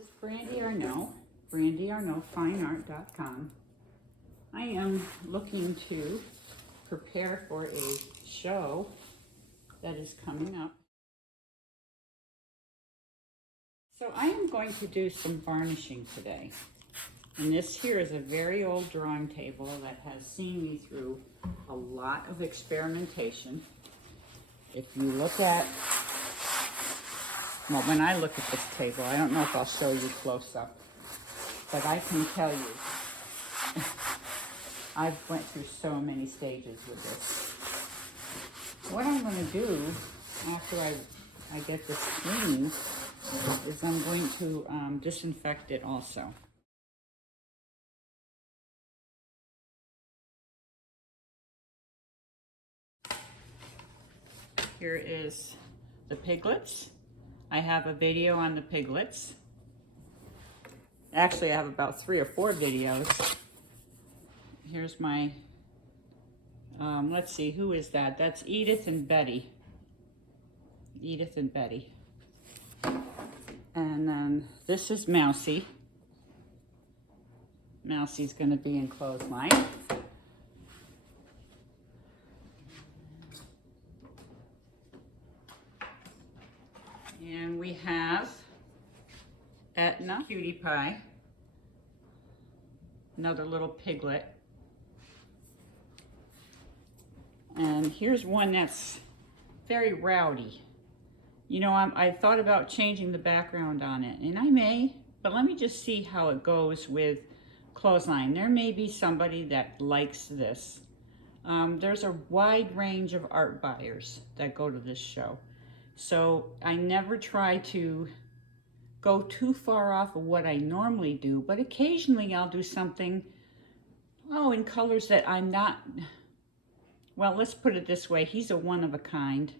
This is Brandy Arnault, brandyarnaultfineart.com. I am looking to prepare for a show that is coming up. So I am going to do some varnishing today. And this here is a very old drawing table that has seen me through a lot of experimentation. If you look at, well, when I look at this table, I don't know if I'll show you close up, but I can tell you, I've went through so many stages with this. What I'm going to do after I get this cleaned is I'm going to disinfect it also. Here is the piglets. I have a video on the piglets. Actually, I have about 3 or 4 videos. Here's my, let's see, who is that? That's Edith and Betty. Edith and Betty. And then this is Mousy. Mousy's gonna be in clothesline. And we have Etna, Cutie Pie, another little piglet. And here's one that's very rowdy. You know, I thought about changing the background on it, and I may, but let me just see how it goes with clothesline. There may be somebody that likes this. There's a wide range of art buyers that go to this show. So I never try to go too far off of what I normally do, but occasionally I'll do something, in colors that I'm not, well, let's put it this way. He's a one of a kind.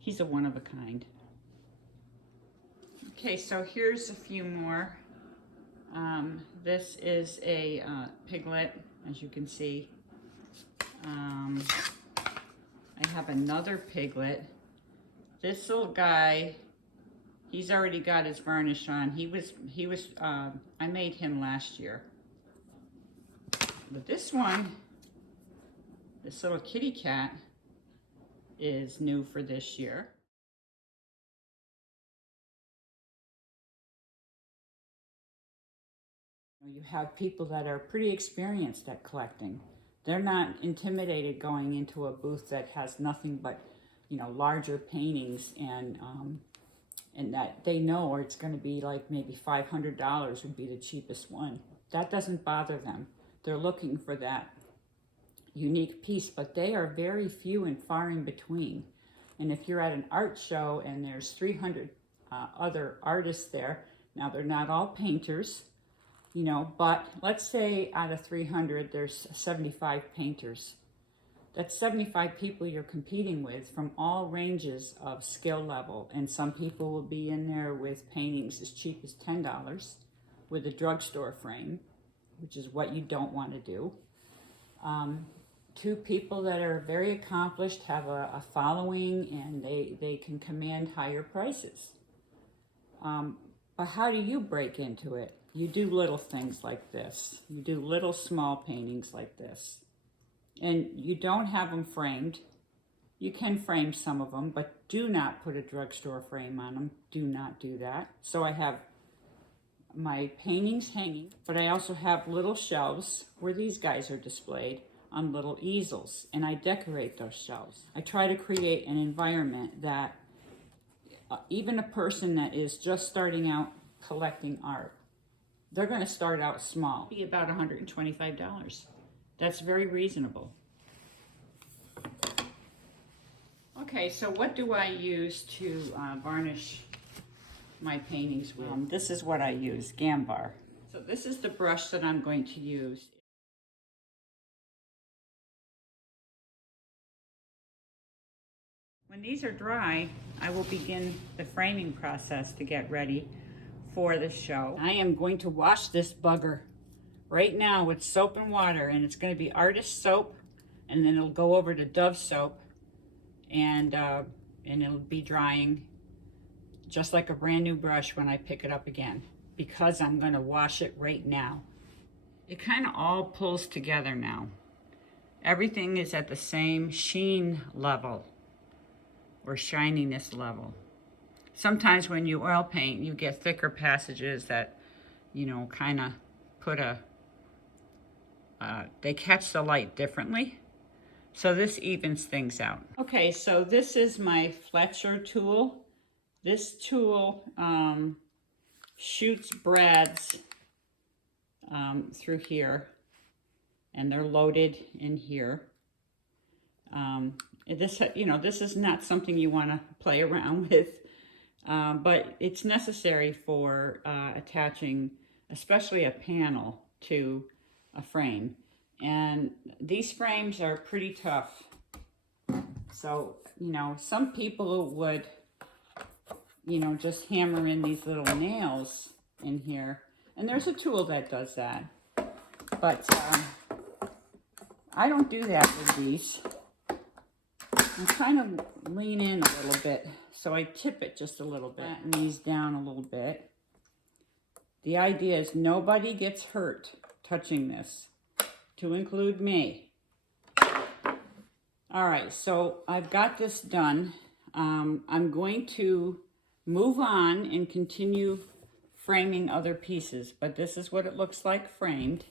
He's a one of a kind. Okay, so here's a few more. This is a piglet, as you can see. I have another piglet. This little guy, he's already got his varnish on. I made him last year. But this one, this little kitty cat, is new for this year. You have people that are pretty experienced at collecting. They're not intimidated going into a booth that has nothing but, larger paintings and that they know, or it's going to be like maybe $500 would be the cheapest one. That doesn't bother them. They're looking for that unique piece, but they are very few and far in between. And if you're at an art show and there's 300 other artists there, now they're not all painters, but let's say out of 300 there's 75 painters. That's 75 people you're competing with from all ranges of skill level. And some people will be in there with paintings as cheap as $10 with a drugstore frame, which is what you don't want to do. 2 people that are very accomplished, have a following, and they can command higher prices. But how do you break into it? You do little things like this. You do little small paintings like this. And you don't have them framed. You can frame some of them, but do not put a drugstore frame on them. Do not do that. So I have my paintings hanging, but I also have little shelves where these guys are displayed on little easels, and I decorate those shelves. I try to create an environment that even a person that is just starting out collecting art, they're going to start out small, be about $125. That's very reasonable. Okay, so what do I use to varnish my paintings with? This is what I use, Gambar. So this is the brush that I'm going to use. When these are dry, I will begin the framing process to get ready for the show. I am going to wash this bugger right now with soap and water, and it's going to be artist soap, and then it'll go over to Dove soap, and it'll be drying just like a brand new brush when I pick it up again, because I'm going to wash it right now. It kind of all pulls together now. Everything is at the same sheen level or shininess level. Sometimes when you oil paint, you get thicker passages that, you know, kind of put a, they catch the light differently. So this evens things out. Okay, so this is my Fletcher tool. This tool shoots brads through here, and they're loaded in here. This, you know, this is not something you want to play around with, but it's necessary for attaching, especially a panel to a frame. And these frames are pretty tough. So, you know, some people would, you know, just hammer in these little nails in here. And there's a tool that does that. But I don't do that with these. I kind of lean in a little bit. So I tip it just a little bit and these down a little bit. The idea is nobody gets hurt touching this, to include me. All right, so I've got this done. I'm going to move on and continue framing other pieces, but this is what it looks like framed.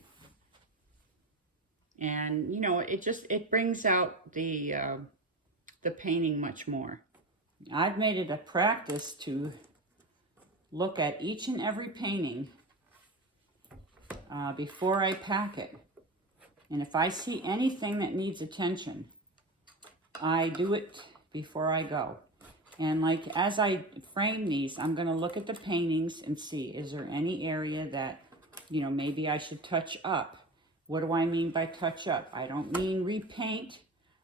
And you know, it brings out the painting much more. I've made it a practice to look at each and every painting before I pack it. And if I see anything that needs attention, I do it before I go. And like as I frame these, I'm going to look at the paintings and see, is there any area that, you know, maybe I should touch up? What do I mean by touch up? I don't mean repaint.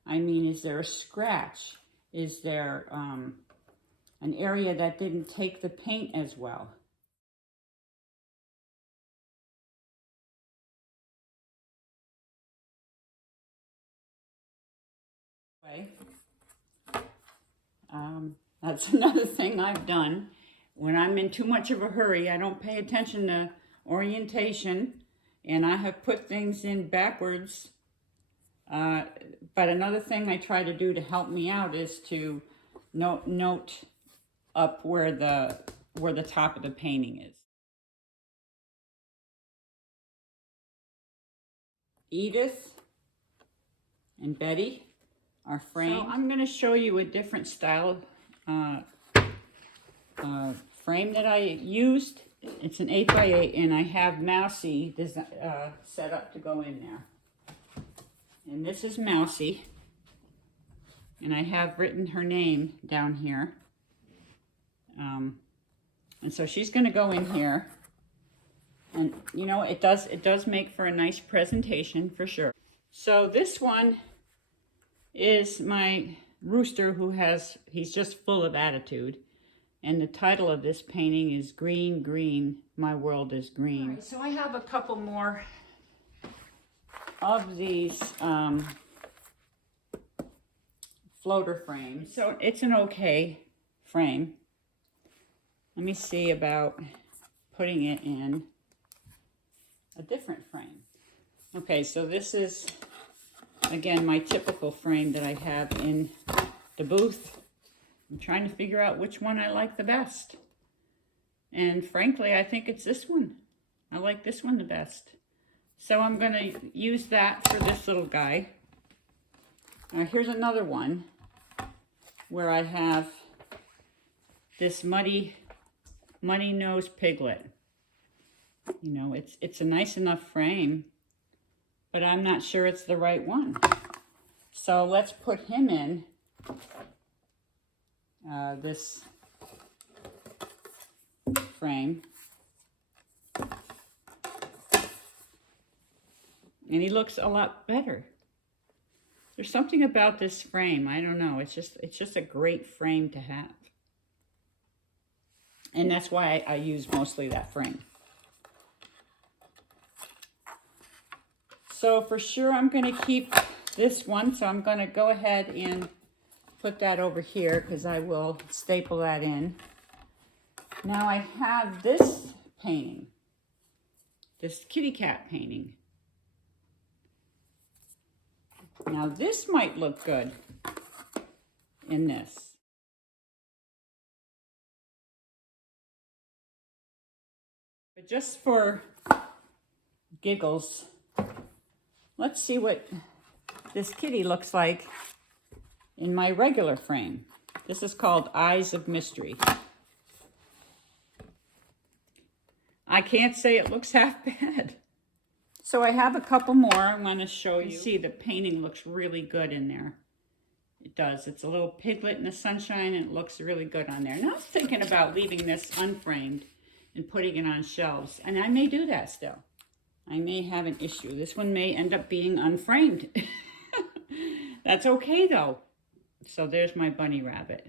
I mean, is there a scratch? Is there an area that didn't take the paint as well? That's another thing I've done. When I'm in too much of a hurry, I don't pay attention to orientation, and I have put things in backwards. But another thing I try to do to help me out is to note up where the top of the painting is. Edith and Betty are framed. So I'm going to show you a different style frame that I used. It's an 8x8, and I have Mousy set up to go in there. And this is Mousy, and I have written her name down here. And so she's going to go in here, and you know, it does make for a nice presentation for sure. So this one is my rooster he's just full of attitude. And the title of this painting is Green, Green, My World is Green. Right, so I have a couple more of these floater frames. So it's an okay frame. Let me see about putting it in a different frame. Okay, so this is, again, my typical frame that I have in the booth. I'm trying to figure out which one I like the best. And frankly, I think it's this one. I like this one the best. So I'm going to use that for this little guy. Here's another one where I have this muddy nose piglet. You know, it's a nice enough frame, but I'm not sure it's the right one. So let's put him in this frame. And he looks a lot better. There's something about this frame, I don't know, it's just a great frame to have. And that's why I use mostly that frame. So for sure I'm going to keep this one, so I'm going to go ahead and put that over here because I will staple that in. Now I have this painting, this kitty cat painting. Now this might look good in this. But just for giggles, let's see what this kitty looks like in my regular frame. This is called Eyes of Mystery. I can't say it looks half bad. So I have a couple more I want to show you. See, the painting looks really good in there. It does. It's a little piglet in the sunshine, and it looks really good on there. And I was thinking about leaving this unframed and putting it on shelves. And I may do that still. I may have an issue. This one may end up being unframed. That's okay, though. So there's my bunny rabbit.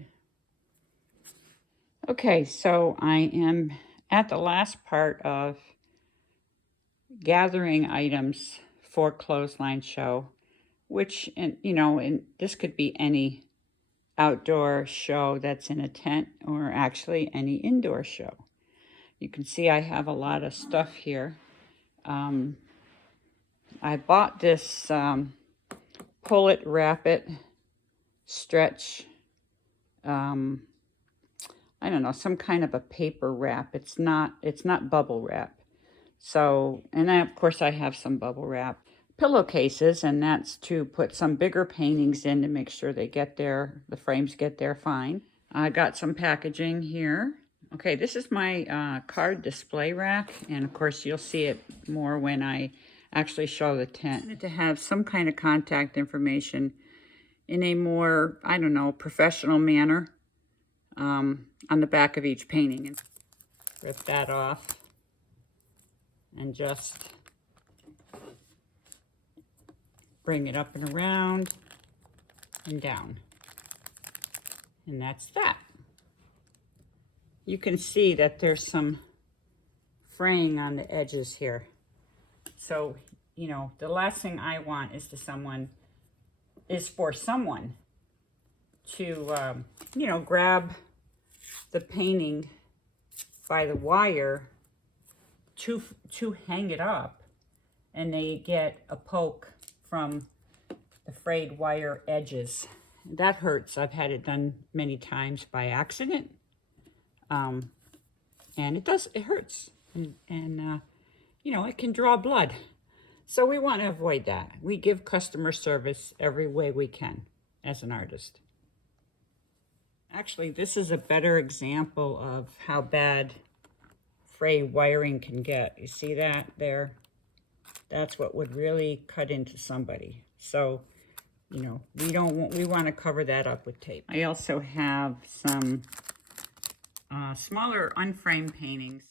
Okay, so I am at the last part of gathering items for Clothesline Show, which, and this could be any outdoor show that's in a tent, or actually any indoor show. You can see I have a lot of stuff here. I bought this pull it, wrap it, stretch, I don't know, some kind of a paper wrap. It's not bubble wrap. So, and then of course I have some bubble wrap pillowcases, and that's to put some bigger paintings in to make sure they get there, the frames get there fine. I got some packaging here. Okay, this is my card display rack, and of course you'll see it more when I actually show the tent. I wanted to have some kind of contact information in a more, I don't know, professional manner on the back of each painting. And rip that off and just bring it up and around and down. And that's that. You can see that there's some fraying on the edges here. So, the last thing I want is for someone to, grab the painting by the wire to hang it up, and they get a poke from the frayed wire edges. That hurts. I've had it done many times by accident. And it hurts. And it can draw blood. So we want to avoid that. We give customer service every way we can as an artist. Actually, this is a better example of how bad frayed wiring can get. You see that there? That's what would really cut into somebody. So, we want to cover that up with tape. I also have some smaller unframed paintings